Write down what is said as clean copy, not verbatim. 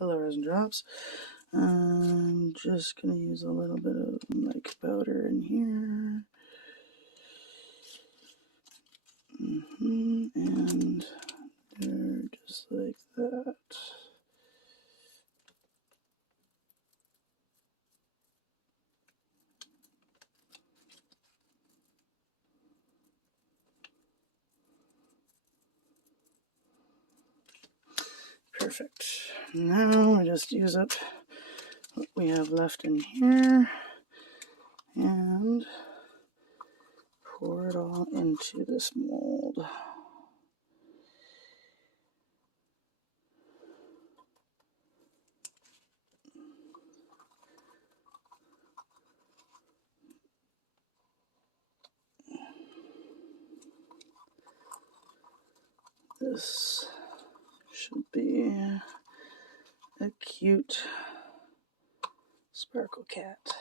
Hello Resin Drops. I'm just going to use a little bit of mica powder in here. And there, just like that. Perfect. Now I just use up what we have left in here and pour it all into this mold. This should be a cute sparkle cat.